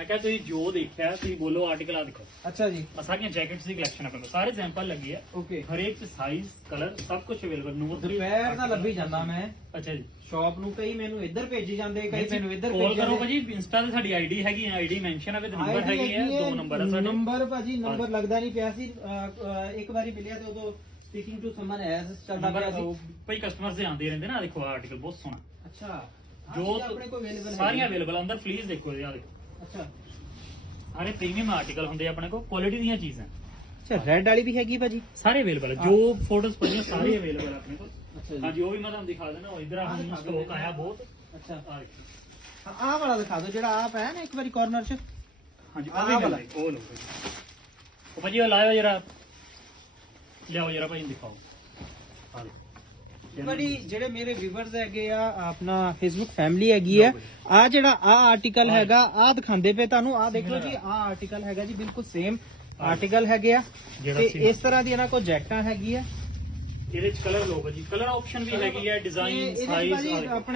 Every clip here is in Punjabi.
ਮੈਂ ਕਿਹਾ ਤੁਸੀਂ ਜੋ ਦੇਖਿਆ ਤੁਸੀਂ ਬੋਲੋ ਆਰਟੀਕਲ ਆ ਦੇਖੋ ਅੱਛਾ ਜੀ। ਆ ਸਾਰੀਆਂ ਜੈਕਟਸ ਦੀ ਕਲੈਕਸ਼ਨ ਆਪਣੇ ਕੋਲ ਸਾਰੇ ਸੈਂਪਲ ਲੱਗੇ ਆ। ਓਕੇ ਹਰੇਕ ਚ ਸਾਈਜ਼ ਕਲਰ ਸਭ ਕੁਝ ਅਵੇਲੇਬਲ ਨੂਰ ਦੁਪਹਿਰ ਦਾ ਲੱਭੀ ਜਾਂਦਾ ਮੈਂ। ਅੱਛਾ ਜੀ। ਸ਼ਾਪ ਨੂੰ ਕਈ ਮੈਨੂੰ ਇੱਧਰ ਭੇਜੀ ਜਾਂਦੇ ਕਈ ਮੈਨੂੰ ਇੱਧਰ ਕਾਲ ਭੇਜੀ ਕਰੋ ਜਾਂਦੇ। ਭਾਜੀ ਇੰਸਟਾ ਤੇ ਸਾਡੀ ਆਈਡੀ ਹੈਗੀ ਆ ਆਈਡੀ ਮੈਂਸ਼ਨ ਹੈ ਵਿਦ ਨੰਬਰ ID ਹੈਗੀ ਆ ਹੈਗੀ ਦੋ ਨੰਬਰ ਆ ਸਾਡੇ। ਨੰਬਰ ਭਾਜੀ ਨੰਬਰ ਲੱਗਦਾ ਨਹੀਂ ਪਿਆ ਸੀ ਅਹ, ਅਹ, ਇੱਕ ਵਾਰੀ ਮਿਲਿਆ ਤੇ ਉਦੋਂ ਸਪੀਕਿੰਗ ਟੂ ਸਮਨ ਐਸ ਚੱਲਦਾ ਨੰਬਰ ਪਿਆ ਸੀ। ਭਾਈ ਕਸਟਮਰਸ ਦੇ ਆਉਂਦੇ ਰਹਿੰਦੇ ਨਾ ਆਹ ਦੇਖੋ ਆਰਟੀਕਲ ਬਹੁਤ ਸੋਹਣਾ। ਅੱਛਾ ਜੋ ਜੋ ਆਪਣੇ ਕੋਲ ਅਵੇਲੇਬਲ ਸਾਰੀਆਂ ਅਵੇਲੇਬਲ ਅੰਦਰ ਫਲੀਸ ਦੇਖੋ ਇਹ ਆ ਦੇਖੋ। ਅੱਛਾ। ਸਾਰੇ ਪ੍ਰੀਮੀਅਮ ਆਰਟੀਕਲ ਹੁੰਦੇ ਆ ਆਪਣੇ ਕੋਲ ਕੁਆਲਿਟੀ ਦੀਆਂ ਚੀਜ਼ਾਂ। ਅੱਛਾ ਰੈੱਡ ਵਾਲੀ ਵੀ ਹੈਗੀ ਭਾਜੀ? ਸਾਰੇ ਅਵੇਲੇਬਲ ਹੈ ਜੋ ਫੋਟੋਜ਼ ਪਈਆਂ ਸਾਰੇ ਅਵੇਲੇਬਲ ਆਪਣੇ ਕੋਲ। ਅੱਛਾ ਹਾਂਜੀ ਉਹ ਵੀ ਮੈਂ ਤੁਹਾਨੂੰ ਦਿਖਾ ਦੇਣਾ ਉਹ ਇਧਰ ਆ ਹੁਣ ਸਟਾਕ ਆਇਆ ਬਹੁਤ। ਅੱਛਾ। ਆਹ ਦੇਖੋ। ਆਹ ਵਾਲਾ ਦਿਖਾ ਦਿਓ ਜਿਹੜਾ ਆਪ ਹੈ ਨਾ ਇੱਕ ਵਾਰੀ ਕਾਰਨਰ 'ਚ। ਹਾਂਜੀ ਆਹ ਉਹ ਵੀ ਵਾਲਾ। ਮਿਲ ਉਹ ਲਓ ਭਾਜੀ। ਉਹ ਭਾਜੀ ਉਹ ਲਾਇਓ ਜਰਾ। ਲਿਆਓ ਜਰਾ ਭਾਈ ਦਿਖਾਓ। ਆਹ ਦੇਖੋ। ਬੜੀ ਜਿਹੜੇ ਮੇਰੇ ਵੀਵਰਸ ਹੈਗੇ ਆ ਆਪਣਾ ਫੇਸਬੁੱਕ ਫੈਮਿਲੀ ਹੈਗੀ ਹੈ। ਆ ਜਿਹੜਾ ਆ ਆਰਟੀਕਲ ਹੈਗਾ ਆ ਦਿਖਾਉਂਦੇ ਪਏ ਤੁਹਾਨੂੰ। ਆ ਦੇਖ ਲਓ ਜੀ ਆ ਆਰਟੀਕਲ ਹੈਗਾ ਜੀ ਬਿਲਕੁਲ ਸੇਮ ਆਰਟੀਕਲ ਹੈਗੇ ਆ। ਤੇ ਇਸ ਤਰ੍ਹਾਂ ਦੀ ਇਹਨਾਂ ਕੋਲ ਜੈਕਟਾਂ ਹੈਗੀ ਆ। ਇਹਦੇ ਚ ਕਲਰ ਲਓ ਭਾਜੀ। ਕਲਰ ਆਪਸ਼ਨ ਵੀ ਹੈਗੀ ਹੈ design size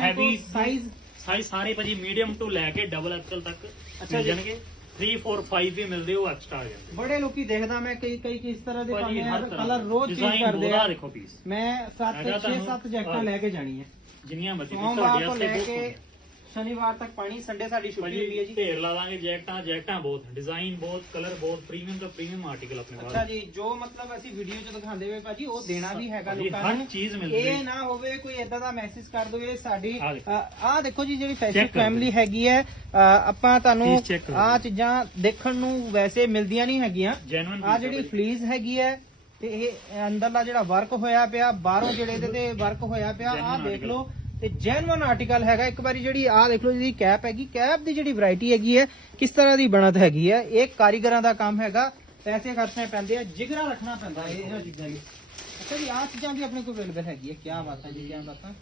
heavy size size ਸਾਰੇ। ਭਾਜੀ ਮੀਡੀਅਮ ਤੋਂ ਲੈ ਕੇ ਡਬਲ ਐਕਸਲ ਤੱਕ ਅੱਛਾ ਜੀ। ਜਾਣਗੇ। 3 4 5 ਵੀ ਮਿਲਦੇ ਉਹ ਐਕਸਟਰਾ ਆ ਜਾਂਦੇ। ਬੜੇ ਲੋਕੀ ਦੇਖਦਾ ਮੈਂ ਕਈ ਕਈ ਕਿਸ ਤਰ੍ਹਾਂ ਦੇ ਭਾਜੀ ਪਾਉਂਦੇ ਹਰ ਤਰ੍ਹਾਂ ਕਲਰ ਰੋਜ਼ ਚੇਂਜ ਕਰਦੇ ਆ। ਬੋਲਾ ਦੇਖੋ ਪੀਸ ਮੈਂ 7 ਹੈਗਾ 6 ਤੁਹਾਨੂੰ- 7 ਜੈਕਟਾਂ ਲੈ ਕੇ ਜਾਣੀ ਹੈ ਜਿੰਨੀਆਂ ਮਰਜ਼ੀ ਸੋਮਵਾਰ ਤੁਹਾਡੇ ਤੋਂ ਵਾਸਤੇ ਲੈ ਬਹੁਤ ਕੇ ਸੋਹਣੇ। ਸ਼ਨੀਵਾਰ ਤੱਕ ਪਾਣੀ ਸੰਡੇ ਸਾਡੀ ਛੁੱਟੀ ਹੁੰਦੀ ਹੈ ਜੀ। ਢੇਰ ਲਾ ਦਾਂਗੇ ਜੈਕਟਾਂ ਜੈਕਟਾਂ ਬਹੁਤ ਡਿਜ਼ਾਈਨ ਬਹੁਤ ਕਲਰ ਬਹੁਤ ਪ੍ਰੀਮੀਅਮ ਤੋਂ ਪ੍ਰੀਮੀਅਮ ਆਰਟੀਕਲ ਆਪਣੇ ਕੋਲ। ਅੱਛਾ ਜੀ ਜੋ ਮਤਲਬ ਅਸੀਂ ਵੀਡੀਓ ਚ ਦਿਖਾਉਂਦੇ ਵੇ ਭਾਜੀ ਉਹ ਦੇਣਾ ਵੀ ਹੈਗਾ ਲੋਕਾਂ ਹਰ ਨੂੰ। ਚੀਜ਼ ਮਿਲਦੀ ਇਹ ਹੈ। ਨਾ ਹੋਵੇ ਕੋਈ ਏਦਾਂ ਦਾ ਮੈਸੇਜ ਕਰ ਦੋਗੇ ਸਾਡੀ ਆਹ ਦੇਖੋ। ਆਹ ਜੀ ਜਿਹੜੀ ਫੈਸ਼ਨ ਫੈਮਿਲੀ ਹੈਗੀ ਹੈ ਆਪਾਂ ਤੁਹਾਨੂੰ। ਆਹ ਚੀਜ਼ਾਂ ਦੇਖਣ ਨੂੰ ਵੈਸੇ ਮਿਲਦੀਆਂ ਨਹੀਂ ਹੈਗੀਆਂ। ਜੈਨੂਇਨ ਆ ਜਿਹੜੀ ਫਲੀਜ਼ ਹੈਗੀ ਹੈ ਤੇ ਇਹ ਅੰਦਰਲਾ ਜਿਹੜਾ ਵਰਕ ਹੋਇਆ ਪਿਆ ਬਾਹਰੋਂ ਜਿਹੜੇ ਇਹਦੇ ਤੇ ਵਰਕ ਹੋਇਆ ਪਿਆ ਆਹ ਦੇਖ। ਲਓ। ਤੇ ਜੈਨੂਇਨ ਆਰਟੀਕਲ ਹੈਗਾ। ਇੱਕ ਵਾਰੀ ਜਿਹੜੀ ਆਹ ਦੇਖ ਲਓ ਜਿਹਦੀ ਕੈਪ ਹੈਗੀ। ਕੈਪ ਦੀ ਜਿਹੜੀ ਵੈਰਾਈਟੀ ਹੈਗੀ ਹੈ ਕਿਸ ਤਰ੍ਹਾਂ ਦੀ ਬਣਤ ਹੈਗੀ ਹੈ ਇਹ ਕਾਰੀਗਰਾਂ ਦਾ ਕੰਮ ਹੈਗਾ। ਪੈਸੇ ਖਰਚਣੇ ਪੈਂਦੇ ਆ ਜਿਗਰਾ ਰੱਖਣਾ ਪੈਂਦਾ ਇਹ ਚੀਜ਼ਾਂ ਦੀ। ਅੱਛਾ ਜੀ ਆਹ ਚੀਜ਼ਾਂ ਵੀ ਆਪਣੇ ਕੋਲ ਅਵੇਲੇਬਲ ਹੈਗੀ ਹੈ। ਕੀ ਬਾਤ ਹੈ ਜੀ ਕੀ ਬਾਤ ਹੈ।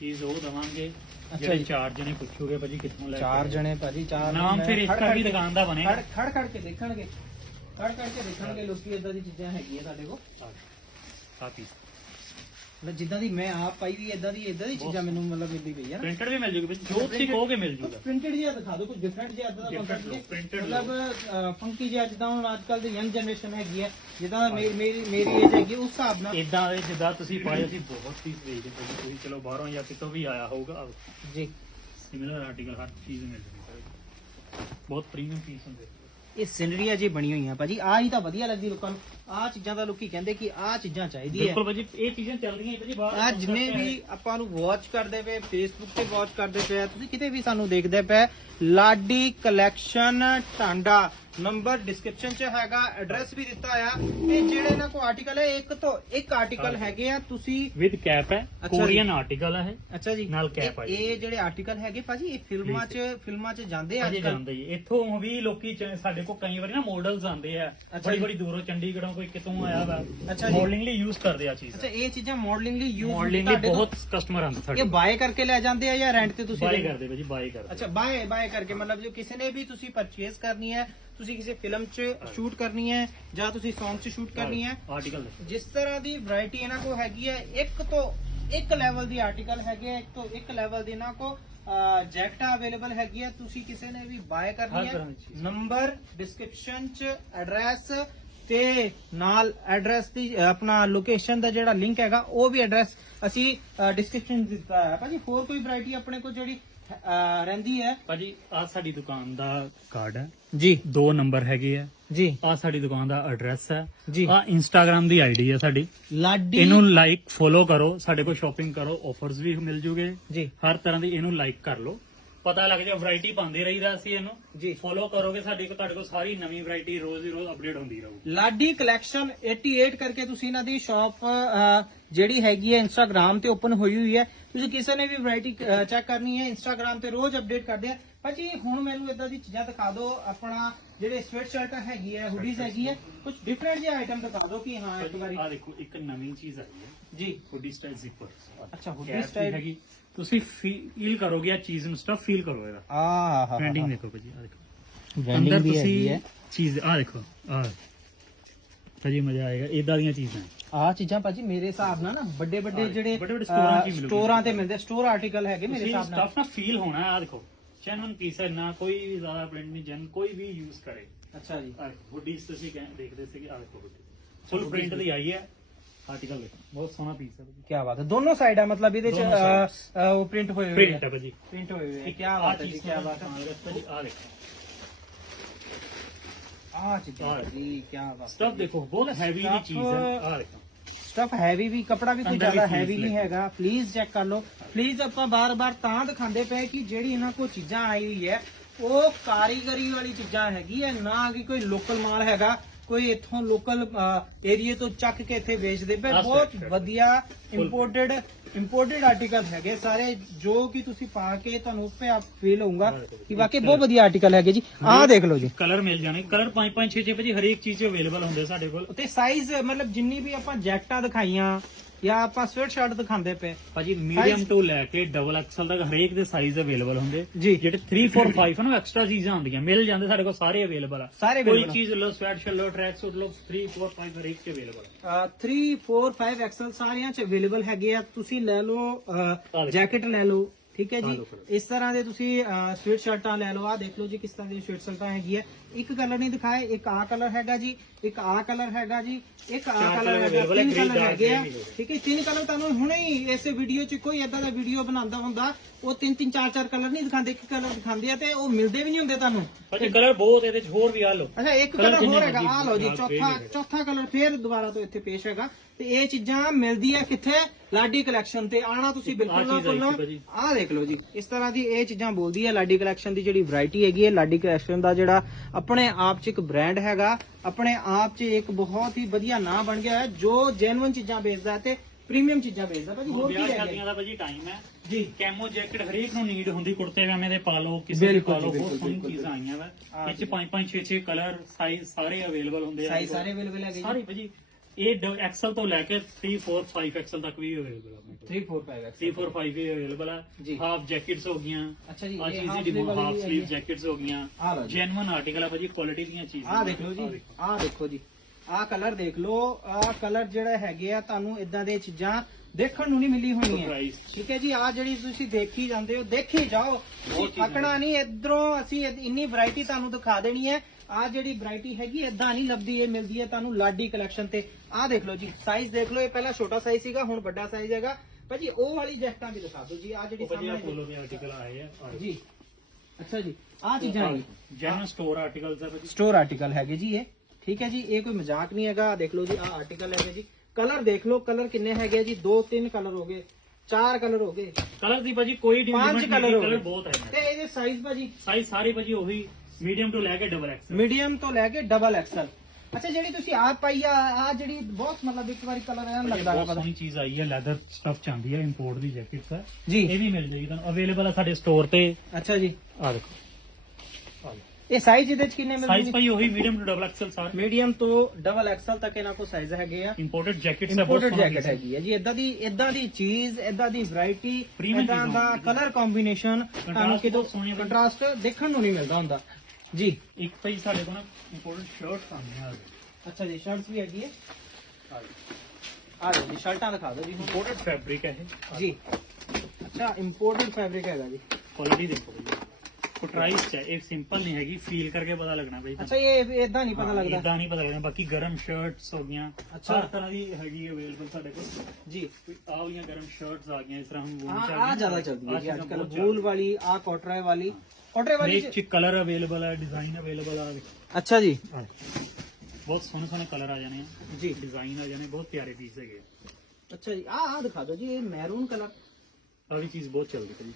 ਚੀਜ਼ ਉਹ ਦਵਾਂਗੇ ਅੱਛਾ ਜਿਹੜੇ। ਚਾਰ ਜਣੇ ਪੁੱਛੋਗੇ ਭਾਜੀ ਕਿੱਥੋਂ ਲੈ ਚਾਰ? ਜਣੇ ਭਾਜੀ ਚਾਰ ਨਾਮ ਫਿਰ ਇਸ ਖੜ- ਦਾ ਦੁਕਾਨ ਦਾ ਬਣੇਗਾ। ਖੜ ਖੜ ਖੜ ਕੇ ਦੇਖਣਗੇ। ਖੜ ਖੜ ਕੇ ਦੇਖਣਗੇ ਲੋਕੀ ਇਦਾਂ ਦੀ ਚੀਜ਼ਾਂ ਹੈਗੀਆਂ ਸਾਡੇ ਕੋਲ। ਕਾਪੀ ਮਤਲਬ ਜਿੱਦਾਂ ਦੀ ਮੈਂ ਆਪ ਪਾਈ ਵੀ ਇਦਾਂ ਦੀ ਇਦਾਂ ਦੀ ਚੀਜ਼ਾਂ ਮੈਨੂੰ ਮਤਲਬ ਮਿਲਦੀ ਪਈ ਆ। ਨਾ ਪ੍ਰਿੰਟਡ ਵੀ ਮਿਲ ਜੂਗੀ ਭਾਜੀ ਜੋ ਤੁਸੀਂ ਕਹੋਗੇ ਮਿਲ ਜੂਗਾ। ਪ੍ਰਿੰਟਡ ਜਿਹਾ ਦਿਖਾ ਦਿਓ ਕੁਝ ਡਿਫਰੈਂਟ ਜਿਹਾ ਇਦਾਂ ਦਾ Different concept ਲਓ, ਹੈ। printed ਮਤਲਬ ਫੰਕੀ ਜਿਹਾ ਜਿੱਦਾਂ ਹੁਣ ਅੱਜ ਕੱਲ ਦੀ ਯੰਗ ਜਨਰੇਸ਼ਨ ਹੈਗੀ ਹੈ ਜਿੱਦਾਂ ਮੇਰੀ ਮੇਰੀ ਮੇਰੀ ਏਜ ਹੈਗੀ ਉਸ ਹਿਸਾਬ ਨਾਲ। ਇਦਾਂ ਦੇ ਜਿੱਦਾਂ ਤੁਸੀਂ ਪਾਏ ਅਸੀਂ ਬਹੁਤ ਪੀਸ ਵੇਚਦੇ ਭਾਜੀ ਤੁਸੀਂ ਚਲੋ ਬਾਹਰੋਂ ਜਾਂ ਕਿਤੋਂ ਵੀ ਆਇਆ ਹੋਊਗਾ ਜੀ। ਸਿਮਿਲਰ ਆਰਟੀਕਲ ਹਰ ਚੀਜ਼ ਮਿਲ ਜੂਗੀ। ਸਰ ਬਹੁਤ ਪ੍ਰੀਮੀਅਮ ਪੀਸ ਹੁੰਦੇ। ਇਹ ਸਿਨਰੀਆਂ ਜੀ ਬਣੀ ਹੋਈਆਂ ਭਾਜੀ ਆਹ ਹੀ ਤਾਂ ਵਧੀਆ ਲੱਗਦੀ ਲੋਕਾਂ ਨੂੰ। ਆਹ ਚੀਜ਼ਾਂ ਦਾ ਲੋਕੀ ਕਹਿੰਦੇ ਕਿ ਆਹ ਚੀਜ਼ਾਂ ਚਾਹੀਦੀ ਹੈ ਬਿਲਕੁਲ ਭਾਜੀ ਇਹ ਚੀਜ਼ਾਂ ਚੱਲ ਰਹੀਆਂ ਭਾਜੀ ਬਾਹਰ ਆ ਜਿੰਨੇ ਵੀ ਆਪਾਂ ਨੂੰ ਵਾਚ ਕਰਦੇ ਪਏ ਫੇਸਬੁੱਕ ਤੇ ਵਾਚ ਕਰਦੇ ਪਏ ਆ, ਤੁਸੀਂ ਕਿਤੇ ਵੀ ਸਾਨੂੰ ਦੇਖਦੇ ਪਏ Ladi collection Tanda number description 'ਚ ਹੈਗਾ ਐਡਰੈਸ ਵੀ ਦਿੱਤਾ ਆ ਤੇ ਜਿਹੜੇ ਇਹਨਾਂ ਕੋ ਆਰਟੀਕਲ ਹੈ ਇੱਕ ਤੋਂ ਇੱਕ ਆਰਟੀਕਲ ਹੈਗੇ ਆ ਤੁਸੀਂ ਵਿਦ ਕੈਪ ਹੈ ਅੱਛਾ ਜੀ। ਕੋਰੀਅਨ ਆਰਟੀਕਲ ਹੈ ਅੱਛਾ ਜੀ ਨਾਲ cap ਇਹ- ਆ ਜੀ। ਇਹ ਜਿਹੜੇ ਆਰਟੀਕਲ ਹੈਗੇ ਭਾਜੀ ਇਹ ਫਿਲਮਾਂ 'ਚ ਫਿਲਮਾਂ 'ਚ ਜਾਂਦੇ ਆ ਅਜੇ ਅੱਜਕੱਲ੍ਹ। ਜਾਂਦੇ ਜੀ ਇੱਥੋਂ ਵੀ ਲੋਕੀ ਚ- ਸਾਡੇ ਕੋਲ ਕਈ ਵਾਰੀ ਨਾ ਮਾਡਲਸ ਆਉਂਦੇ ਆ ਅੱਛਾ ਬੜੀ ਜੀ। ਬੜੀ ਦੂਰੋਂ ਚੰਡੀਗੜ੍ਹੋਂ ਕੋਈ ਕਿਤੋਂ ਆਇਆ ਵਾ ਅੱਛਾ ਜੀ। ਮਾਡਲਿੰਗ ਲਈ ਯੂਜ਼ ਕਰਦੇ ਆ ਚੀਜ਼ ਅੱਛਾ ਇਹ ਚੀਜ਼ਾਂ ਮਾਡਲਿੰਗ ਲਈ ਯੂਜ਼ ਮਾਡਲਿੰਗ ਲਈ ਬਹੁਤ ਕਸਟਮਰ ਆਉਂਦੇ ਸਾਡੇ ਇਹ ਬਾਏ ਕਰਕੇ ਲੈ ਜਾਂਦੇ ਆ ਜਾਂ ਰੈਂਟ ਤੇ ਤੁਸੀਂ ਬਾਈ ਲੈਂਦੇ? ਕਰਦੇ ਭਾਜੀ ਬਾਈ ਕਰਦੇ ਅੱਛਾ ਬਾਏ ਬਾਏ ਕਰਕੇ ਮਤਲਬ ਜੋ ਕਿਸੇ ਨੇ ਵੀ ਤੁਸੀਂ ਪਰਚੇਸ ਕਰਨੀ ਹੈ ਤੁਸੀਂ ਕਿਸੇ ਫਿਲਮ 'ਚ ਸ਼ੂਟ ਕਰਨੀ ਹੈ ਜਾਂ ਤੁਸੀਂ Song 'ਚ ਸ਼ੂਟ ਕਰਨੀ ਹੈ ਆਰਟੀਕਲ ਜਿਸ ਤਰ੍ਹਾਂ ਦੀ ਵੈਰਾਈਟੀ ਇਹਨਾਂ ਕੋਲ ਹੈਗੀ ਹੈ ਇੱਕ ਤੋਂ ਇੱਕ ਲੈਵਲ ਦੀ ਆਰਟੀਕਲ ਹੈਗੇ ਇੱਕ ਤੋਂ ਇੱਕ ਲੈਵਲ ਦੀ ਇਹਨਾਂ ਕੋ ਜੈਕਟਾਂ ਅਵੇਲੇਬਲ ਹੈਗੀ ਹੈ ਤੁਸੀਂ ਕਿਸੇ ਨੇ ਵੀ ਬਾਏ ਕਰਨੀ ਹੈ। ਨੰਬਰ ਡਿਸਕ੍ਰਿਪਸ਼ਨ 'ਚ ਐਡਰੈਸ ਤੇ ਨਾਲ ਐਡਰੈਸ ਦੀ ਆਪਣਾ ਲੋਕੇਸ਼ਨ ਦਾ ਜਿਹੜਾ ਲਿੰਕ ਹੈਗਾ ਉਹ ਵੀ ਐਡਰੈਸ ਅਸੀਂ ਡਿਸਕ੍ਰਿਪਸ਼ਨ ਦਿੱਤਾ ਹੈ ਭਾਜੀ ਹੋਰ ਕੋਈ ਵੈਰਾਈਟੀ ਆਪਣੇ ਕੋਲ ਜਿਹੜੀ ਰਹਿੰਦੀ ਹੈ। ਭਾਜੀ ਆ ਸਾਡੀ ਦੁਕਾਨ ਦਾ ਕਾਰਡ ਹੈ। ਜੀ। ਦੋ ਨੰਬਰ ਹੈਗੇ ਆ। ਜੀ। ਆ ਸਾਡੀ ਦੁਕਾਨ ਦਾ ਐਡਰੈਸ ਹੈ। ਜੀ। ਆ ਇੰਸਟਾਗ੍ਰam ਦੀ ਆਈਡੀ ਹੈ ਸਾਡੀ। ਲਾਡੀ ਇਹਨੂੰ ਲਾਈਕ ਫੋਲੋ ਕਰੋ। ਸਾਡੇ ਕੋਲ ਸ਼ਾਪਿੰਗ ਕਰੋ। ਆਫਰਸ ਵੀ ਮਿਲ ਜੂਗੇ। ਜੀ। ਹਰ ਤਰ੍ਹਾਂ ਦੀ ਇਹਨੂੰ ਲਾਈਕ ਕਰ ਲਓ। ਪਤਾ ਲੱਗ ਜਾ ਵੈਰਾਈਟੀ ਪਾਉਂਦੇ ਰਹੀਦਾ ਅਸੀਂ ਇਹਨੂੰ। ਜੀ। ਫੋਲੋ ਕਰੋਗੇ ਸਾਡੇ ਕੋਲ ਤੁਹਾਡੇ ਕੋਲ ਸਾਰੀ ਨਵੀਂ ਵੈਰਾਈਟੀ ਰੋਜ਼ ਦੀ ਰੋਜ਼ ਅਪਡੇਟ ਹੁੰਦੀ ਰਹੂਗੀ। ਲਾਡੀ ਕਲੈਕਸ਼ਨ 88 ਕਰਕੇ ਤੁਸੀਂ ਇਹਨਾਂ ਦੀ ਸ਼ਾਪ ਜਿਹੜੀ ਹੈਗੀ ਹੈ ਇੰਸਟਾਗ੍ਰam ਤੇ ਓਪਨ ਹੋਈ ਹੋਈ ਹੈ। ਤੁਸੀਂ ਕਿਸੇ ਨੇ ਵੀ ਵੈਰਾਈਟੀ ਚੈੱਕ ਕਰਨੀ ਹੈ ਇੰਸਟਾਗ੍ਰam ਤੇ ਰੋਜ਼ ਅਪਡੇਟ ਕਰਦੇ ਆ। ਭਾਜੀ ਹੁਣ ਮੈਨੂੰ ਇਦਾਂ ਦੀ ਚੀਜ਼ਾਂ ਦਿਖਾ ਦਿਓ ਆਪਣਾ ਜਿਹੜੇ ਸਵੈਟ ਸ਼ਰਟਾਂ ਹੈਗੀ ਹੈ ਹੁਡੀਜ਼ ਹੈਗੀ ਹੈ ਕੁਝ ਡਿਫਰੈਂਟ ਜਿਹਾ ਆਈਟਮ ਦਿਖਾ ਦਿਓ ਕਿ ਹਾਂ ਇੱਕ ਵਾਰੀ। ਆ ਦੇਖੋ ਇੱਕ ਨਵੀਂ ਚੀਜ਼ ਆਈ ਹੈ। ਜੀ। ਹੁੱਡੀ ਸਟਾਈਲ ਜ਼ਿਪਰ ਅੱਛਾ, hoodie style। ਹੈਗੀ। ਤੁਸੀਂ ਫੀਲ ਕਰੋਗੇ ਆ ਚੀਜ਼ ਨੂੰ ਸਟਫ ਫੀਲ ਕਰੋ ਇਹਦਾ। ਆ ਹਾ ਬ੍ਰਾਂਡਿੰਗ ਦੇਖੋ ਭਾਜੀ ਆ ਦੇਖੋ। ਅੰਦਰ ਤੁਸੀਂ ਹੈ। ਚੀਜ਼ ਆ ਦੇਖੋ ਆ ਭਾਜੀ ਮਜ਼ਾ ਆਏਗਾ ਇਦਾਂ ਦੀਆਂ ਚੀਜ਼ਾਂ। ਆ ਚੀਜ਼ਾਂ ਭਾਜੀ ਮੇਰੇ ਹਿਸਾਬ ਨਾਲ ਨਾ ਵੱਡੇ ਵੱਡੇ ਜਿਹੜੇ ਸਟੋਰਾਂ ਤੇ ਮਿਲਦੇ ਸਟੋਰ ਆਰਟੀਕਲ ਹੈਗੇ ਮੇਰੇ ਹਿਸਾਬ ਨਾਲ। ਸਟਫ ਨਾ ਫੀਲ ਹੋਣਾ ਆ ਦੇਖੋ। ਚੈਨਨ ਪੀਸ ਹੈ ਨਾ ਕੋਈ ਵੀ ਜ਼ਿਆਦਾ ਪ੍ਰਿੰਟ ਨਹੀਂ ਜਨ ਕੋਈ ਵੀ ਯੂਜ਼ ਕਰੇ। ਅੱਛਾ ਜੀ। ਹੁੱਡੀਸ ਤੁਸੀਂ ਦੇਖਦੇ ਸੀ ਆ ਦੇਖੋ ਫੁੱਲ ਪ੍ਰਿੰਟ ਦੀ ਆਈ ਹੈ। ਆਰਟੀਕਲ ਦੇਖੋ ਬਹੁਤ ਸੋਹਣਾ ਪੀਸ ਹੈ ਭਾਜੀ। ਕੀ ਬਾਤ ਹੈ। ਦੋਨੋਂ ਸਾਈਡ ਆ ਮਤਲਬ ਇਹਦੇ ਚ ਦੋਨੋਂ ਅ, ਅ, ਉਹ ਪ੍ਰਿੰਟ ਹੋਏ ਹੋਏ ਪ੍ਰਿੰਟ ਹੈ ਭਾਜੀ। ਪ੍ਰਿੰਟ ਹੋਏ ਹੋਏ ਕੀ ਬਾਤ ਹੈ ਜੀ ਕੀ ਬਾਤ ਹੈ। ਭਾਜੀ ਆ ਦੇਖੋ। ਆ ਚੀਜ਼ਾਂ ਆਹ ਜੀ ਕੀ ਬਾਤ ਸਟਫ ਦੇਖੋ ਬਹੁਤ ਹੈਵੀ ਦੀ ਚੀਜ਼ ਹੈ। ਆ ਦੇਖੋ। ਸਟਫ ਹੈਵੀ ਵੀ ਕਪੜਾ ਵੀ ਕੋਈ ਅੰਦਰ ਵੀ ਜ਼ਿਆਦਾ ਹੈਵੀ ਨਹੀਂ। ਹੈਗਾ। ਪਲੀਜ਼ ਚੈੱਕ ਕਰ ਲਓ। ਪਲੀਜ਼ ਆਪਾਂ ਬਾਰ-ਬਾਰ ਤਾਂ ਦਿਖਾਉਂਦੇ ਪਏ ਕਿ ਜਿਹੜੀ ਇਹਨਾਂ ਕੋਲ ਚੀਜ਼ਾਂ ਆਈ ਹੋਈ ਹੈ ਉਹ ਕਾਰੀਗਰੀ ਵਾਲੀ ਚੀਜ਼ਾਂ ਹੈਗੀ ਹੈ ਨਾ ਕਿ ਕੋਈ ਲੋਕਲ ਮਾਲ ਹੈਗਾ। ਕੋਈ ਇੱਥੋਂ ਲੋਕਲ ਏਰੀਏ ਤੋਂ ਚੱਕ ਕੇ ਇੱਥੇ ਵੇਚਦੇ ਪਏ। ਬਹੁਤ। ਵਧੀਆ ਇੰਪੋਰਟਡ ਇੰਪੋਰਟਡ ਆਰਟੀਕਲ ਹੈਗੇ। ਸਾਰੇ ਜੋ ਕਿ ਤੁਸੀਂ ਪਾ ਕੇ ਤੁਹਾਨੂੰ ਉੱਪਰ ਆਪ ਫੀਲ ਹੋਊਗਾ ਕਿ ਵਾਕਈ ਬਹੁਤ ਵਧੀਆ ਆਰਟੀਕਲ ਹੈਗੇ ਜੀ। ਆਹ ਦੇਖ ਲਓ ਜੀ। ਕਲਰ ਮਿਲ ਜਾਣੇ। ਕਲਰ 5 5 6 6 ਭਾਜੀ ਹਰੇਕ ਚੀਜ਼ ਅਵੇਲੇਬਲ ਹੁੰਦੇ ਸਾਡੇ ਕੋਲ। ਤੇ ਸਾਈਜ਼ ਮਤਲਬ ਜਿੰਨੀ ਵੀ ਆਪਾਂ ਜੈਕਟਾਂ ਦਿਖਾਈਆਂ ਜਾਂ ਆਪਾਂ ਸਵੈਟ ਸ਼ਰਟ ਦਿਖਾਉਂਦੇ ਪਏ ਭਾਜੀ ਮੀਡੀਅਮ ਤੋਂ ਲੈ ਕੇ ਡਬਲ ਐਕਸਲ ਤੱਕ ਹਰੇਕ ਦੇ ਸਾਈਜ਼ ਅਵੇਲੇਬਲ ਹੁੰਦੇ ਜੀ। ਜਿਹੜੇ 3 4 5 ਹਨ ਐਕਸਟਰਾ ਚੀਜ਼ਾਂ ਹੁੰਦੀਆਂ ਮਿਲ ਜਾਂਦੇ ਸਾਡੇ ਕੋਲ ਸਾਰੇ ਅਵੇਲੇਬਲ ਆ ਸਾਰੇ ਕੋਈ available ਆ। ਚੀਜ਼ ਲੋ ਸਵੈਟ ਸ਼ਰਟ ਲੋ ਟਰੈਕ ਸੂਟ ਲੋ 3 4 5 ਹਰੇਕ ਚ ਅਵੇਲੇਬਲ ਆ 3 4 5 ਐਕਸਲ ਸਾਰਿਆਂ ਚ ਅਵੇਲੇਬਲ ਹੈਗੇ ਆ ਤੁਸੀਂ ਲੈ ਲਓ ਦੇਖੋ। ਜੈਕਟ ਲੈ ਲਓ ਠੀਕ ਹੈ ਜੀ ਦੇਖੋ। ਇਸ ਤਰ੍ਹਾਂ ਦੇ ਤੁਸੀਂ ਸਵੈਟ ਸ਼ਰਟਾਂ ਲੈ ਲਓ ਆ ਦੇਖ ਲਓ ਜੀ ਕਿਸ ਤਰ੍ਹਾਂ ਦੀ ਸਵੈਟ ਸ਼ਰਟਾਂ ਹੈਗੀਆਂ ਇੱਕ ਕਲਰ ਨਹੀਂ ਦਿਖਾਏ ਇੱਕ ਆ ਕਲਰ ਹੈਗਾ ਜੀ ਇੱਕ ਆ ਕਲਰ ਹੈਗਾ ਜੀ ਇੱਕ ਆ ਕਲਰ ਹੈਗਾ ਤਿੰਨ ਕਲਰ ਹੈਗੇ ਆ। ਠੀਕ ਹੈ ਤਿੰਨ ਕਲਰ ਤੁਹਾਨੂੰ ਹੁਣੇ ਹੀ ਇਸ ਵੀਡੀਓ 'ਚ ਕੋਈ ਏਦਾਂ ਦਾ ਵੀਡੀਓ ਬਣਾਉਂਦਾ ਹੁੰਦਾ ਉਹ ਤਿੰਨ ਤਿੰਨ ਚਾਰ ਚਾਰ ਕਲਰ ਨਹੀਂ ਦਿਖਾਉਂਦੇ ਇੱਕ ਕਲਰ ਦਿਖਾਉਂਦੇ ਆ ਤੇ ਉਹ ਮਿਲਦੇ ਵੀ ਨਹੀਂ ਹੁੰਦੇ ਤੁਹਾਨੂੰ। ਭਾਜੀ ਕਲਰ ਬਹੁਤ ਇਹਦੇ ਚ ਹੋਰ ਵੀ ਆ ਲੋ ਅੱਛਾ ਇੱਕ ਕਲਰ ਹੋਰ ਹੈਗਾ ਆ ਲਓ ਜੀ ਚੌਥਾ। ਚੌਥਾ ਕਲਰ ਫੇਰ ਦੁਬਾਰਾ ਤੋਂ ਇੱਥੇ ਪੇਸ਼ ਹੈਗਾ। ਤੇ ਇਹ ਚੀਜ਼ਾਂ ਮਿਲਦੀ ਆ ਕਿੱਥੇ? ਲਾਡੀ ਕਲੈਕਸ਼ਨ ਤੇ। ਆਣਾ ਤੁਸੀਂ ਬਿਲਕੁਲ ਨਾ ਆਹ ਚੀਜ਼ ਆਈ ਭੁੱਲੋ। ਸੀ ਭਾਜੀ। ਆਹ ਦੇਖ ਲਓ ਜੀ। ਇਸ ਤਰ੍ਹਾਂ ਦੀ ਇਹ ਚੀਜ਼ਾਂ ਬੋਲਦੀ ਹੈ ਲਾਡੀ ਕਲੈਕਸ਼ਨ ਦੀ ਜਿਹੜੀ ਵੈਰਾਈਟੀ ਹੈਗੀ ਹੈ ਲਾਡੀ ਕਲੈਕਸ਼ਨ ਦਾ ਜਿਹੜਾ ਆਪਣੇ ਆਪ 'ਚ ਇੱਕ ਬ੍ਰਾਂਡ ਹੈਗਾ ਆਪਣੇ ਆਪ 'ਚ ਇੱਕ ਬਹੁਤ ਹੀ ਵਧੀਆ ਨਾਂ ਬਣ ਗਿਆ ਹੈ ਜੋ ਜੈਨੂਇਨ ਚੀਜ਼ਾਂ ਵੇਚਦਾ ਹੈ ਤੇ ਪ੍ਰੀਮੀਅਮ ਚੀਜ਼ਾਂ ਵੇਚਦਾ। ਭਾਜੀ ਹੋਰ ਕੀ ਵਿਆਹ ਰਹਿ ਸ਼ਾਦੀਆਂ ਦਾ ਭਾਜੀ ਟਾਈਮ ਹੈ। ਜੀ। ਕੈਮੋ ਜੈਕਟ ਹਰੇਕ ਨੂੰ ਨੀਡ ਹੁੰਦੀ ਕੁੜਤੇ ਪਜਾਮੇ ਦੇ ਪਾ ਲਓ ਕਿਸੇ ਦੇ ਬਿਲਕੁਲ ਪਾ ਲਓ ਜੀ, ਬਹੁਤ ਬਿਲਕੁਲ, ਸੋਹਣੀ ਬਿਲਕੁਲ, ਚੀਜ਼ਾਂ ਆਈਆਂ ਵਾ। ਇਹ ਚ 5 5 6 6 ਕਲਰ ਸਾਈਜ਼ ਸਾਰੇ ਅਵੇਲੇਬਲ ਹੁੰਦੇ ਆ। ਸਾਈਜ਼ ਸਾਰੇ ਅਵੇਲੇਬਲ ਹੈਗੇ ਜੀ। ਸਾਰੇ ਭਾਜੀ ਇਹ ਐਕਸਲ ਤੋਂ ਲੈ ਕੇ 3 4 5 ਐਕਸਲ ਤੱਕ ਵੀ ਅਵੇਲੇਬਲ ਆ 3 4 5 3 4 5 ਵੀ ਅਵੇਲੇਬਲ ਆ। ਜੀ। ਹਾਫ ਜੈਕਟਸ ਹੋ ਗਈਆਂ। ਅੱਛਾ ਜੀ ਆ ਇਹ ਚੀਜ਼ half sleeve ਵਾਲੀ ਹਾਫ ਵੀ ਸਲੀਵ ਹੈਗੀ। ਜੈਕਟਸ ਹੋ ਗਈਆਂ। ਆਹ ਲਓ ਜੀ। ਜੈਨੂਇਨ ਆਰਟੀਕਲ ਆ ਭਾਜੀ ਕੁਆਲਿਟੀ ਦੀਆਂ ਚੀਜ਼ਾਂ। ਆਹ ਦੇਖ ਲਓ ਜੀ ਆਹ ਦੇਖੋ। ਜੀ। ਆਹ ਕਲਰ ਦੇਖ ਲਓ ਆਹ ਕਲਰ ਜਿਹੜਾ ਹੈਗੇ ਆ ਤੁਹਾਨੂੰ ਇਦਾਂ ਦੇ ਚੀਜ਼ਾਂ ਦੇਖਣ ਨੂੰ ਨਹੀਂ ਮਿਲੀ ਹੋਣੀ ਹੈ ਪ੍ਰਾਈਸ ਠੀਕ ਹੈ ਜੀ ਆਹ ਜਿਹੜੀ ਤੁਸੀਂ ਦੇਖੀ ਜਾਂਦੇ ਹੋ ਦੇਖੀ ਜਾਓ। ਬਹੁਤ ਚੀਜ਼ਾਂ ਆਕਣਾ ਨਹੀਂ ਇਧਰੋਂ ਅਸੀਂ ਇੰਨੀ ਵੈਰਾਈਟੀ ਤੁਹਾਨੂੰ ਦਿਖਾ ਦੇਣੀ ਹੈ। ਆਹ ਜਿਹੜੀ ਵੈਰਾਈਟੀ ਹੈਗੀ ਇਦਾਂ ਨਹੀਂ ਲੱਭਦੀ ਇਹ ਮਿਲਦੀ ਹੈ ਤੁਹਾਨੂੰ ਲਾਡੀ ਕਲੈਕਸ਼ਨ ਤੇ। ਆਹ ਦੇਖ ਲਓ ਜੀ ਸਾਈਜ਼ ਦੇਖ ਲਓ ਇਹ ਪਹਿਲਾਂ ਛੋਟਾ ਸਾਈਜ਼ ਸੀਗਾ ਹੁਣ ਵੱਡਾ ਸਾਈਜ਼ ਹੈਗਾ। ਭਾਜੀ ਉਹ ਵਾਲੀ ਜੈਕਟਾਂ ਵੀ ਦਿਖਾ ਦਿਓ ਜੀ ਆਹ ਜਿਹੜੀ ਭਾਜੀ ਆ ਪੋਲੋ ਦੇ ਆਰਟੀਕਲ ਆਏ ਆ ਜੀ। ਅੱਛਾ ਜੀ ਆਹ ਚੀਜ਼ਾਂ ਜੈਨੂਇਨ ਸਟੋਰ ਆਰਟੀਕਲਸ ਆ ਭਾਜੀ। ਸਟੋਰ ਆਰਟੀਕਲ ਹੈਗੇ ਜੀ ਇਹ ਠੀਕ ਹੈ ਜੀ ਇਹ ਕੋਈ ਮਜ਼ਾਕ ਨਹੀਂ ਹੈਗਾ ਦੇਖ ਲਓ ਜੀ ਆਹ ਆਰਟੀਕਲ ਹੈਗੇ ਜੀ। ਕਲਰ ਦੇਖ ਲਓ ਕਲਰ ਕਿੰਨੇ ਹੈਗੇ ਆ ਜੀ ਦੋ ਤਿੰਨ ਕਲਰ ਹੋ ਗਏ ਚਾਰ ਕਲਰ ਹੋ ਗਏ। ਕਲਰ ਦੀ ਭਾਜੀ ਕੋਈ ਕਲਰ ਨਹੀਂ ਹੋ ਕਲਰ ਬਹੁਤ ਹੈ। ਤੇ ਇਹਦੇ ਸਾਈਜ਼ ਭਾਜੀ? ਸਾਈਜ਼ ਸਾਰੇ ਭਾਜੀ ਉਹੀ ਮੀਡੀਅਮ ਤੋਂ ਲੈ ਕੇ ਡਬਲ ਐਕਸਲ ਮੀਡੀਅਮ ਤੋਂ ਲੈ ਕੇ ਡਬਲ ਐਕਸਲ ਅੱਛਾ ਜਿਹੜੀ ਤੁਸੀਂ ਆਪ ਪਾਈ ਆ ਆ ਜਿਹੜੀ ਬਹੁਤ ਮਤਲਬ ਇੱਕ ਵਾਰੀ ਕਲਰ ਐਨ ਲੱਗਦਾ ਹੈ ਬਹੁਤ ਪਤਾ ਸੋਹਣੀ ਚੀਜ਼ ਆਈ ਹੈ ਲੈਦਰ ਸਟਫ ਚ ਆਂਦੀ ਹੈ ਇੰਪੋਰਟ ਦੀ ਜੈਕਟਸ ਹੈ ਜੀ। ਇਹ ਵੀ ਮਿਲ ਜਾਏਗੀ ਤੁਹਾਨੂੰ। ਅਵੇਲੇਬਲ ਹੈ ਸਾਡੇ ਸਟੋਰ ਤੇ। ਅੱਛਾ ਜੀ। ਆ ਦੇਖੋ। ਇਹ ਸਾਈਜ਼ ਇਹਦੇ ਚ ਕਿੰਨੇ ਮਿਲਦੇ ਸਾਈਜ਼ ਭਾਈ ਉਹੀ ਮੀਡੀਅਮ ਟੂ ਡਬਲ ਐਕਸਲ ਸਾਰੇ। ਮੀਡੀਅਮ ਤੋਂ ਡਬਲ ਐਕਸਲ ਤੱਕ ਇਹਨਾਂ ਕੋਲ ਸਾਈਜ਼ ਹੈਗੇ ਆ। ਇੰਪੋਰਟਡ ਜੈਕਟਸ ਹੈ ਬਹੁਤ ਇੰਪੋਰਟਡ ਸੋਹਣੀ ਜੈਕਟ ਹੈਗੀ ਹੈ ਜੀ। ਇਦਾਂ ਦੀ ਇਦਾਂ ਦੀ ਚੀਜ਼ ਇਦਾਂ ਦੀ ਵੈਰਾਈਟੀ Premium ਇਦਾਂ ਚੀਜ਼ਾਂ ਦਾ। ਕਲਰ ਕੰਬੀਨੇਸ਼ਨ ਤੁਹਾਨੂੰ ਕਿਤੋਂ ਬਹੁਤ ਬਣ- ਕੰਟਰਾਸਟ ਦੇਖਣ ਨੂੰ ਨਹੀਂ ਮਿਲਦਾ ਹੁੰਦਾ। ਜੀ। ਇੱਕ ਭਾਈ ਸਾਡੇ ਕੋਲ ਨਾ ਇੰਪੋਰਟਡ ਸ਼ਰਟਸ ਆਉਂਦੀਆਂ ਆ ਅੱਛਾ ਜੀ ਸ਼ਰਟਸ ਵੀ ਹੈਗੀ ਹੈ? ਆ ਲਓ ਜੀ ਸ਼ਰਟਾਂ ਦਿਖਾ ਦਿਓ ਜੀ ਹੁਣ। ਇੰਪੋਰਟਡ ਫੈਬਰਿਕ ਹੈ ਇਹ। ਜੀ। ਅੱਛਾ ਇੰਪੋਰਟਡ ਫੈਬਰਿਕ ਹੈਗਾ ਜੀ। ਕੁਆਲਿਟੀ ਦੇਖੋ ਭਾਈ ਕੁਟਰਾਈਸ ਹੈ ਇਹ ਸਿੰਪਲ ਨਹੀਂ ਹੈਗੀ ਫੀਲ ਕਰਕੇ ਪਤਾ ਲੱਗਣਾ ਭਾਈ ਅੱਛਾ ਇਹ ਇਦਾਂ ਨਹੀਂ ਪਤਾ ਲੱਗਦਾ। ਇਦਾਂ ਨਹੀਂ ਪਤਾ ਲੱਗਦਾ ਬਾਕੀ ਗਰਮ ਸ਼ਰਟਸ ਹੋ ਗਈਆਂ। ਅੱਛਾ। ਹਰ ਤਰ੍ਹਾਂ ਦੀ ਹੈਗੀ ਅਵੇਲੇਬਲ ਸਾਡੇ ਕੋਲ। ਜੀ। ਆ ਵਾਲੀਆਂ ਗਰਮ ਸ਼ਰਟਸ ਆ ਗਈਆਂ ਇਸ ਤਰ੍ਹਾਂ ਹੁਣ ਵੂਲ ਆ ਜ਼ਿਆਦਾ ਚੱਲਦੀ ਹੈ ਜੀ ਅੱਜ ਕੱਲ ਵੂਲ ਵਾਲੀ ਆ ਕੋਟਰੇ ਵਾਲੀ। ਕੋਟਰੇ ਵਾਲੀ ਚ ਕਲਰ ਅਵੇਲੇਬਲ ਹੈ ਡਿਜ਼ਾਈਨ ਅਵੇਲੇਬਲ ਆ ਅੱਛਾ ਜੀ। ਬਹੁਤ ਸੋਹਣੇ ਸੋਹਣੇ ਕਲਰ ਆ ਜਾਣੇ ਆ। ਜੀ। ਡਿਜ਼ਾਈਨ ਆ ਜਾਣੇ ਬਹੁਤ ਪਿਆਰੇ ਪੀਸ ਹੈਗੇ ਆ। ਅੱਛਾ ਜੀ। ਆ ਆ ਦਿਖਾ ਦਿਓ ਜੀ ਇਹ ਮੈਰੂਨ ਕਲਰ ਆਹ ਵੀ ਚੀਜ਼ ਬਹੁਤ ਚੱਲਦੀ ਭਾਜੀ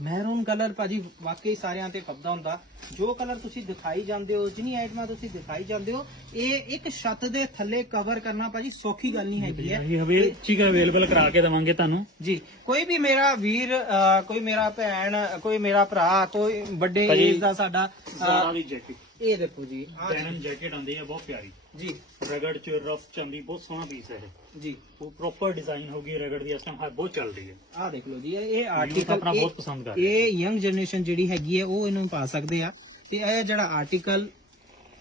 ਮੈਰੂਨ ਕਲਰ ਭਾਜੀ ਵਾਕਈ ਸਾਰਿਆਂ ਤੇ ਫੱਬਦਾ ਹੁੰਦਾ। ਜੋ ਕਲਰ ਤੁਸੀਂ ਦਿਖਾਈ ਜਾਂਦੇ ਹੋ ਜਿੰਨੀ ਆਈਟਮਾਂ ਤੁਸੀਂ ਦਿਖਾਈ ਜਾਂਦੇ ਹੋ ਇਹ ਇੱਕ ਛੱਤ ਦੇ ਥੱਲੇ ਕਵਰ ਕਰਨਾ ਭਾਜੀ ਸੌਖੀ ਗੱਲ ਨਹੀਂ ਹੈਗੀ ਹੈ। ਇਹ ਹਵੇ ਚੀਜ਼ ਅਵੇਲੇਬਲ ਕਰਾ ਕੇ ਦਵਾਂਗੇ ਤੁਹਾਨੂੰ। ਜੀ ਕੋਈ ਵੀ ਮੇਰਾ ਵੀਰ ਅਹ, ਕੋਈ ਮੇਰਾ ਭੈਣ ਕੋਈ ਮੇਰਾ ਭਰਾ ਕੋਈ ਵੱਡੇ ਭਾਜੀ, ਏਜ ਦਾ ਸਾਡਾ ਅਹ, ਸਾਰਾ ਦੀ ਜੈਕਟ। ਇਹ ਦੇਖੋ ਜੀ ਆਹ ਡੈਨਮ ਜੈਕਟ ਆਉਂਦੀ ਹੈ ਬਹੁਤ ਪਿਆਰੀ। ਜੀ। ਰਗੜ ਚ ਰਫ ਚੰਦੀ ਬਹੁਤ ਸੋਹਣਾ ਪੀਸ ਹੈ ਇਹ। ਜੀ। ਉਹ ਪ੍ਰੋਪਰ ਡਿਜ਼ਾਈਨ ਹੋਗੀ ਰਗੜ ਦੀ ਇਸ ਬਹੁਤ ਚੱਲ ਰਹੀ ਹੈ। ਆਹ ਦੇਖ ਲਓ ਜੀ ਇਹ- Youth ਆਰਟੀਕਲ ਆਪਣਾ ਬਹੁਤ ਪਸੰਦ ਕਰ ਰਿਹਾ ਇਹ ਯੰਗ ਜਨਰੇਸ਼ਨ ਜਿਹੜੀ ਹੈਗੀ ਹੈ ਉਹ ਇਹਨੂੰ ਪਾ ਸਕਦੇ ਆ। ਤੇ ਇਹ ਜਿਹੜਾ ਆਰਟੀਕਲ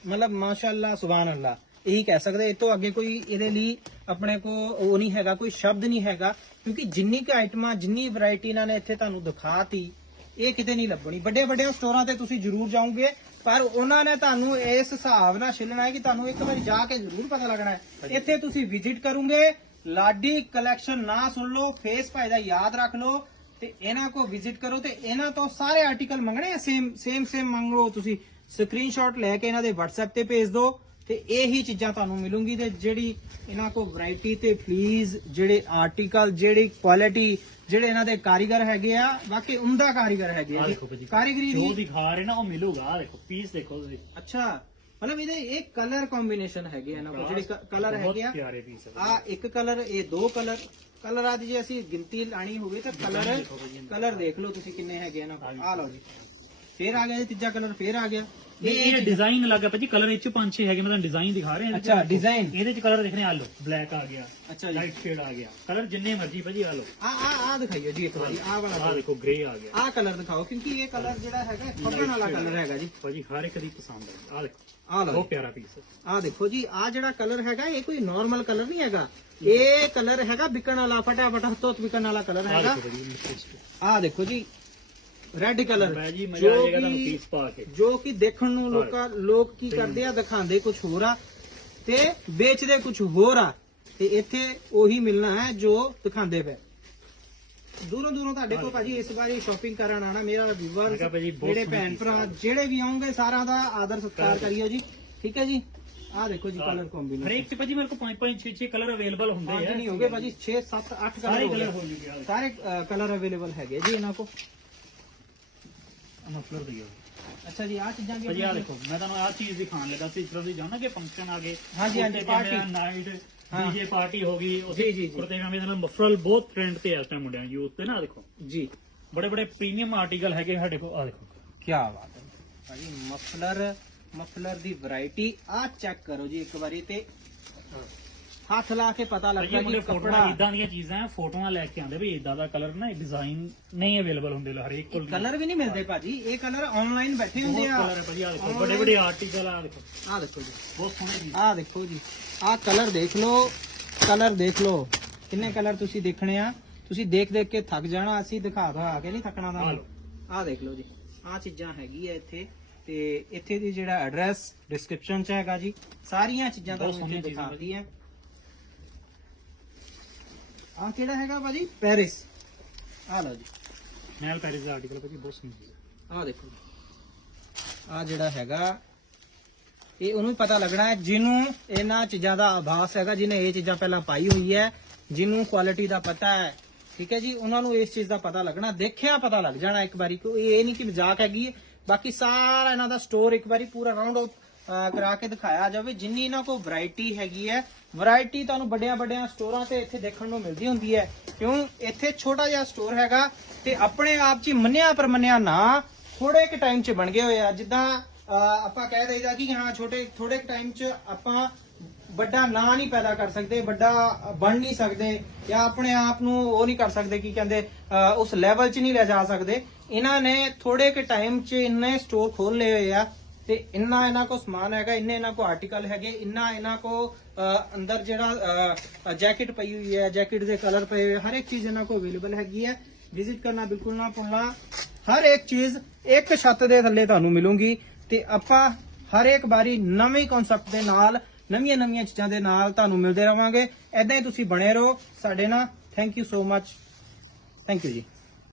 ਮਤਲਬ ਮਾਸ਼ਾਅੱਲਾ ਸੁਭਾਨ ਅੱਲਾ ਇਹੀ ਕਹਿ ਸਕਦੇ ਇਹ ਤੋਂ ਅੱਗੇ ਕੋਈ ਇਹਦੇ ਲਈ ਆਪਣੇ ਕੋ ਉਹ ਨਹੀਂ ਹੈਗਾ ਕੋਈ ਸ਼ਬਦ ਨਹੀਂ ਹੈਗਾ। ਕਿਉਂਕਿ ਜਿੰਨੀ ਕੁ ਆਈਟਮਾਂ ਜਿੰਨੀ ਵੈਰਾਈਟੀ ਇਹਨਾਂ ਨੇ ਇੱਥੇ ਤੁਹਾਨੂੰ ਦਿਖਾਤੀ ਇਹ ਕਿਤੇ ਨਹੀਂ ਲੱਭਣੀ। ਵੱਡੇ ਵੱਡੇ ਸਟੋਰਾਂ ਤੇ ਤੁਸੀਂ ਜ਼ਰੂਰ ਜਾਓਗੇ ਪਰ ਉਹਨਾਂ ਨੇ ਤੁਹਾਨੂੰ ਇਸ ਹਿਸਾਬ ਨਾਲ ਛਿੱਲਣਾ ਹੈ ਕਿ ਤੁਹਾਨੂੰ ਇੱਕ ਵਾਰੀ ਜਾ ਕੇ ਜ਼ਰੂਰ ਪਤਾ ਲੱਗਣਾ ਹੈ। ਇੱਥੇ ਤੁਸੀਂ ਵਿਜ਼ਿਟ ਕਰੋਗੇ, ਲਾਡੀ ਕਲੈਕਸ਼ਨ ਨਾ ਸੁਣ ਲਓ ਫੇਸ ਭਾਈ ਦਾ ਯਾਦ ਰੱਖ ਲਓ ਤੇ ਇਹਨਾਂ ਕੋ ਵਿਜ਼ਿਟ ਕਰੋ ਤੇ ਇਹਨਾਂ ਤੋਂ ਸਾਰੇ ਆਰਟੀਕਲ ਮੰਗਣੇ ਆ ਸੇਮ ਸੇਮ ਸੇਮ ਮੰਗੋ ਤੁਸੀਂ। ਸਕਰੀਨਸ਼ਾਟ ਲੈ ਕੇ ਇਹਨਾਂ ਦੇ WhatsApp ਤੇ ਭੇਜ ਦਿਓ ਤੇ ਇਹੀ ਚੀਜ਼ਾਂ ਤੁਹਾਨੂੰ ਮਿਲੂਗੀ ਤੇ ਜਿਹੜੀ ਇਹਨਾਂ ਕੋ ਵੈਰਾਈਟੀ ਤੇ ਪਲੀਜ਼ ਜਿਹੜੇ ਆਰਟੀਕਲ ਜਿਹੜੀ ਕੁਆਲਿਟੀ ਜਿਹੜੇ ਇਹਨਾਂ ਦੇ ਕਾਰੀਗਰ ਹੈਗੇ ਆ ਬਾਕੀ ਉਮਦਾ ਕਾਰੀਗਰ ਹੈਗੇ ਆ ਆਹ ਜੀ। ਦੇਖੋ ਭਾਜੀ ਕਾਰੀਗਰੀ ਜੋ ਦੀ ਦਿਖਾ ਰਹੇ ਨਾ ਉਹ ਮਿਲੂਗਾ। ਆਹ ਦੇਖੋ ਪੀਸ ਦੇਖੋ ਤੁਸੀਂ। ਅੱਛਾ ਮਤਲਬ ਇਹਦੇ ਇਹ ਕਲਰ ਕੰਬੀਨੇਸ਼ਨ ਹੈਗੇ ਆ ਇਹਨਾਂ ਕੋਲ ਜਿਹੜੇ ਕਲਰ ਬਹੁਤ ਹੈਗੇ ਆ। ਪਿਆਰੇ ਪੀਸ ਆ। ਇੱਕ ਕਲਰ ਇਹ ਦੋ ਕਲਰ ਕਲਰਾਂ ਦੀ ਜੇ ਅਸੀਂ ਗਿਣਤੀ ਲਾਣੀ ਹੋਵੇ ਤਾਂ ਕਲਰ ਕਲਰ ਦੇਖ ਲਓ ਤੁਸੀਂ ਕਿੰਨੇ ਹੈਗੇ ਇਹਨਾਂ ਕੋਲ। ਆ ਲਓ ਜੀ। ਫੇਰ ਆ ਗਿਆ ਜੀ ਤੀਜਾ ਕਲਰ ਫੇਰ ਆ ਗਿਆ। ਇਹ ਇਹ ਡਿਜ਼ਾਈਨ ਲੱਗਾ ਭਾਜੀ ਕਲਰ ਇਹ ਚ ਪੰਜ ਛੇ ਹੈਗੇ ਮੈਂ ਤੁਹਾਨੂੰ ਡਿਜ਼ਾਈਨ ਦਿਖਾ ਰਹੇ। ਅੱਛਾ ਡਿਜ਼ਾਈਨ ਇਹਦੇ ਚ ਕਲਰ ਦੇਖਣੇ ਆ ਲੋ ਬਲੈਕ ਆ ਗਿਆ ਅੱਛਾ ਜੀ। ਲਾਈਟ ਸ਼ੇਡ ਆ ਗਿਆ। ਕਲਰ ਜਿੰਨੇ ਮਰਜ਼ੀ ਭਾਜੀ ਆ ਲੋ ਆ ਆ ਆ ਦਿਖਾਈਓ ਜੀ ਇੱਕ ਵਾਰੀ ਆ ਵਾਲਾ ਆਹ ਦੇਖੋ ਗ੍ਰੇ ਆ ਗਿਆ। ਆ ਕਲਰ ਦਿਖਾਓ ਕਿਉਂਕਿ ਇਹ ਕਲਰ ਜਿਹੜਾ ਹੈਗਾ ਫੱਗਣ ਵਾਲਾ ਕਲਰ ਹੈਗਾ ਜੀ। ਭਾਜੀ ਹਰ ਇੱਕ ਦੀ ਪਸੰਦ ਹੈ ਆ ਦੇਖੋ ਆ ਲਓ ਬਹੁਤ ਪਿਆਰਾ ਪੀਸ ਆ। ਦੇਖੋ ਜੀ ਆ ਜਿਹੜਾ ਕਲਰ ਹੈਗਾ ਇਹ ਕੋਈ ਨਾਰਮਲ ਕਲਰ ਨਹੀਂ ਹੈਗਾ। ਇਹ ਕਲਰ ਹੈਗਾ ਵਿਕਣ ਵਾਲਾ ਫਟਾਫਟ ਹੱਥੋਂ ਵਿਕਣ ਵਾਲਾ ਕਲਰ ਆ ਹੈਗਾ। ਦੇਖੋ ਆ ਦੇਖੋ ਜੀ ਰੈੱਡ ਕਲਰ ਭਾਜੀ ਮਜ਼ਾ ਆ ਜਾਏਗਾ ਤੁਹਾਨੂੰ ਪੀਸ ਪਾ ਕੇ। ਜੋ ਕਿ ਦੇਖਣ ਨੂੰ ਲੋਕਾਂ ਲੋਕ ਕੀ ਕਰਦੇ ਆ ਦਿਖਾਉਂਦੇ ਕੁਝ ਹੋਰ ਆ ਤੇ ਵੇਚਦੇ ਕੁਝ ਹੋਰ ਆ। ਤੇ ਇੱਥੇ ਉਹੀ ਮਿਲਣਾ ਹੈ ਜੋ ਦਿਖਾਉਂਦੇ ਪਏ। ਦੂਰੋਂ ਦੂਰੋਂ ਤੁਹਾਡੇ ਕੋਲ ਭਾਜੀ ਇਸ ਵਾਰੀ ਸ਼ਾਪਿੰਗ ਕਰਨ ਆਣਾ ਮੇਰਾ ਵੀਵਰ ਮੈਂ ਕਿਹਾ ਭਾਜੀ ਬਹੁਤ ਜਿਹੜੇ ਭੈਣ ਭਰਾ ਜਿਹੜੇ ਵੀ ਆਉਂਗੇ ਸਾਰਿਆਂ ਦਾ ਆਦਰ ਸਤਿਕਾਰ ਕਰਿਓ ਜੀ। ਠੀਕ ਹੈ ਜੀ? ਆਹ ਦੇਖੋ ਜੀ ਕਲਰ ਕੰਬੀਨੇਸ਼ਨ ਹਰੇਕ ਚ ਭਾਜੀ ਮੇਰੇ ਕੋਲ 5 5 6 6 ਕਲਰ ਅਵੇਲੇਬਲ ਹੁੰਦੇ ਆ। ਨਹੀਂ ਹੋਗੇ ਭਾਜੀ 6 7 8 ਸਾਰੇ ਕਲਰ ਹੋ ਜੂਗੇ ਆ ਸਾਰੇ ਕਲਰ ਅਵੇਲੇਬਲ ਹੈਗੇ ਜੀ ਇਹਨਾਂ ਕੋ ਮਫਲਰ ਦਿਓ। ਅੱਛਾ ਜੀ ਆਹ ਚੀਜ਼ਾਂ ਵੀ ਭਾਜੀ ਆ ਦੇਖੋ ਮੈਂ ਤੁਹਾਨੂੰ ਆਹ ਚੀਜ਼ ਦਿਖਾਉਣ ਲੱਗਾ ਸੀ ਇਸ ਤਰ੍ਹਾਂ ਦੀ ਜਾਣਾ ਕਿ ਫੰਕਸ਼ਨ ਆ ਗਏ। ਹਾਂਜੀ, ਹਾਂਜੀ, party। ਨਾਈਟ ਹਾਂ। ਡੀਜੇ ਪਾਰਟੀ ਹੋ ਗਈ ਜੀ, ਜੀ, ਜੀ। ਕੁਰਤੇ ਪਜਾਮੇ ਦੇ ਮਫਲਰ ਬਹੁਤ ਟ੍ਰੈਂਡ ਤੇ ਆ ਇਸ ਟਾਈਮ ਮੁੰਡਿਆਂ ਯੂਥ ਤੇ ਨਾ ਆਹ ਦੇਖੋ। ਜੀ। ਬੜੇ ਬੜੇ ਪ੍ਰੀਮੀਅਮ ਆਰਟੀਕਲ ਹੈਗੇ ਸਾਡੇ ਕੋਲ ਆ ਦੇਖੋ। ਕੀ ਬਾਤ ਹੈ। ਭਾਜੀ ਮਫਲਰ ਮਫਲਰ ਦੀ ਵੈਰਾਈਟੀ ਆ ਚੈੱਕ ਕਰੋ ਜੀ ਇੱਕ ਵਾਰੀ ਤੇ। ਹੱਥ ਲਾ ਕੇ ਪਤਾ ਲੱਗਦਾ ਕਿ ਕੱਪੜਾ ਇਦਾਂ ਦੀਆਂ ਚੀਜ਼ਾਂ ਫੋਟੋਆਂ ਲੈ ਕੇ ਆਉਂਦੇ ਵੀ ਇਦਾਂ ਦਾ ਕਲਰ ਨਾ ਡਿਜ਼ਾਈਨ ਨਹੀਂ ਅਵੇਲੇਬਲ ਹੁੰਦੇ ਹਰੇਕ ਕੋਲ ਕਲਰ ਵੀ ਨਹੀਂ ਮਿਲਦੇ ਭਾਜੀ ਇਹ ਕਲਰ ਆਨਲਾਈਨ ਬੈਠੇ ਹੁੰਦੇ ਆ। ਕਲਰ ਹੈ ਭਾਜੀ ਆ ਦੇਖੋ ਬੜੇ ਬੜੇ ਆਰਟੀਕਲ ਆ ਦੇਖੋ। ਆ ਦੇਖੋ ਜੀ। ਬਹੁਤ ਸੋਹਣੇ ਚੀਜ਼ ਆ ਦੇਖੋ ਜੀ। ਆ ਕਲਰ ਦੇਖ ਲਓ ਕਲਰ ਦੇਖ ਲਓ। ਕਿੰਨੇ ਕਲਰ ਤੁਸੀਂ ਦੇਖਣੇ ਆ? ਤੁਸੀਂ ਦੇਖ ਦੇਖ ਕੇ ਥੱਕ ਜਾਣਾ ਅਸੀਂ ਦਿਖਾ ਦਿਖਾ ਕੇ ਨਹੀਂ ਥੱਕਣਾ ਲਓ। ਆ ਦੇਖ ਲਓ ਜੀ। ਆ ਚੀਜ਼ਾਂ ਹੈਗੀ ਆ ਇੱਥੇ ਤੇ ਇੱਥੇ ਦੀ ਜਿਹੜਾ ਐਡਰੈਸ ਡਿਸਕ੍ਰਿਪਸ਼ਨ ਚ ਹੈਗਾ ਜੀ ਸਾਰੀਆਂ ਚੀਜ਼ਾਂ ਤੁਹਾਨੂੰ ਇੱਥੇ ਦਿਖਾਉਂਦੀ ਆ ਆ ਕਿਹੜਾ ਹੈਗਾ ਭਾਜੀ? ਪੈਰਿਸ ਆ ਲਓ ਜੀ। ਮੈਲ ਪੈਰਿਸ ਦਾ ਆਰਟੀਕਲ ਭਾਜੀ ਬਹੁਤ ਚੀਜ਼ ਹੈ ਆ ਦੇਖੋ ਆ ਜਿਹੜਾ ਹੈਗਾ ਇਹ ਉਹਨੂੰ ਪਤਾ ਲੱਗਣਾ ਹੈ ਜਿਹਨੂੰ ਇਹਨਾਂ ਚੀਜ਼ਾਂ ਦਾ ਆਭਾਸ ਹੈਗਾ ਜਿਹਨੇ ਇਹ ਚੀਜ਼ਾਂ ਪਹਿਲਾਂ ਪਾਈ ਹੋਈ ਹੈ ਜਿਹਨੂੰ ਕੁਆਲਿਟੀ ਦਾ ਪਤਾ ਹੈ। ਠੀਕ ਹੈ ਜੀ? ਉਹਨਾਂ ਨੂੰ ਇਸ ਚੀਜ਼ ਦਾ ਪਤਾ ਲੱਗਣਾ ਦੇਖਿਆ ਪਤਾ ਲੱਗ ਜਾਣਾ ਇੱਕ ਵਾਰੀ ਕੋਈ ਇਹ ਨਹੀਂ ਕਿ ਮਜ਼ਾਕ ਹੈਗੀ ਹੈ। ਬਾਕੀ ਸਾਰਾ ਇਹਨਾਂ ਦਾ ਸਟੋਰ ਇੱਕ ਵਾਰੀ ਪੂਰਾ ਰਾਉਂਡ ਆਊਟ ਕਰਾ ਕੇ ਦਿਖਾਇਆ ਜਾਵੇ, ਜਿੰਨੀ ਇਹਨਾਂ ਕੋਲ ਵੈਰਾਈਟੀ ਹੈਗੀ ਹੈ। ਵੈਰਾਈਟੀ ਤੁਹਾਨੂੰ ਵੱਡਿਆਂ ਵੱਡਿਆਂ ਸਟੋਰਾਂ ਤੇ ਇੱਥੇ ਦੇਖਣ ਨੂੰ ਮਿਲਦੀ ਹੁੰਦੀ ਹੈ। ਕਿਉਂ? ਇੱਥੇ ਛੋਟਾ ਜਿਹਾ ਸਟੋਰ ਹੈਗਾ ਤੇ ਆਪਣੇ ਆਪ 'ਚ ਮੰਨਿਆ ਪਰ ਮੰਨਿਆ ਨਾ ਥੋੜੇ ਕੁ ਟਾਈਮ 'ਚ ਬਣ ਗਏ ਹੋਏ ਆ। ਜਿੱਦਾਂ ਆਪਾਂ ਕਹਿ ਦਈਦਾ ਕਿ ਹਾਂ, ਛੋਟੇ ਥੋੜੇ ਟਾਈਮ 'ਚ ਆਪਾਂ ਵੱਡਾ ਨਾਂ ਨਹੀਂ ਪੈਦਾ ਕਰ ਸਕਦੇ, ਵੱਡਾ ਬਣ ਨਹੀਂ ਸਕਦੇ ਜਾਂ ਆਪਣੇ ਆਪ ਨੂੰ ਉਹ ਨਹੀਂ ਕਰ ਸਕਦੇ ਕੀ ਕਹਿੰਦੇ ਉਸ ਲੈਵਲ 'ਚ ਨਹੀਂ ਲੈ ਜਾ ਸਕਦੇ। ਇਹਨਾਂ ਨੇ ਥੋੜੇ ਕੁ ਟਾਈਮ 'ਚ ਇੰਨੇ ਸਟੋਰ ਖੋਲ ਲਏ ਹੋਏ ਆ ਤੇ ਇੰਨਾ ਇਹਨਾਂ ਕੋ ਸਮਾਨ ਹੈਗਾ, ਇੰਨੇ ਇਹਨਾਂ ਕੋ ਆਰਟੀਕਲ ਹੈਗੇ, ਇੰਨਾ ਇਹਨਾਂ ਕੋ ਅੰਦਰ ਜਿਹੜਾ ਜੈਕਟ ਪਈ ਹੋਈ ਹੈ ਜੈਕਟ ਦੇ ਕਲਰ ਪਏ ਹੋਏ ਹਰ ਇੱਕ ਚੀਜ਼ ਇਹਨਾਂ ਕੋ ਅਵੇਲੇਬਲ ਹੈਗੀ ਹੈ। ਵਿਜ਼ਿਟ ਕਰਨਾ ਬਿਲਕੁਲ ਨਾ ਭੁੱਲਣਾ। ਹਰ ਇੱਕ ਚੀਜ਼ ਇੱਕ ਛੱਤ ਦੇ ਥੱਲੇ ਤੁਹਾਨੂੰ ਮਿਲੂਗੀ ਤੇ ਆਪਾਂ ਹਰ ਇੱਕ ਵਾਰੀ ਨਵੇਂ ਕਨਸੈਪਟ ਦੇ ਨਾਲ, ਨਵੀਆਂ ਨਵੀਆਂ ਚੀਜ਼ਾਂ ਦੇ ਨਾਲ ਤੁਹਾਨੂੰ ਮਿਲਦੇ ਰਵਾਂਗੇ। ਐਦਾਂ ਹੀ ਤੁਸੀਂ ਬਣੇ ਰਹੋ। ਸਾਡੇ ਨਾਲ thank you so much thank you ਜੀ।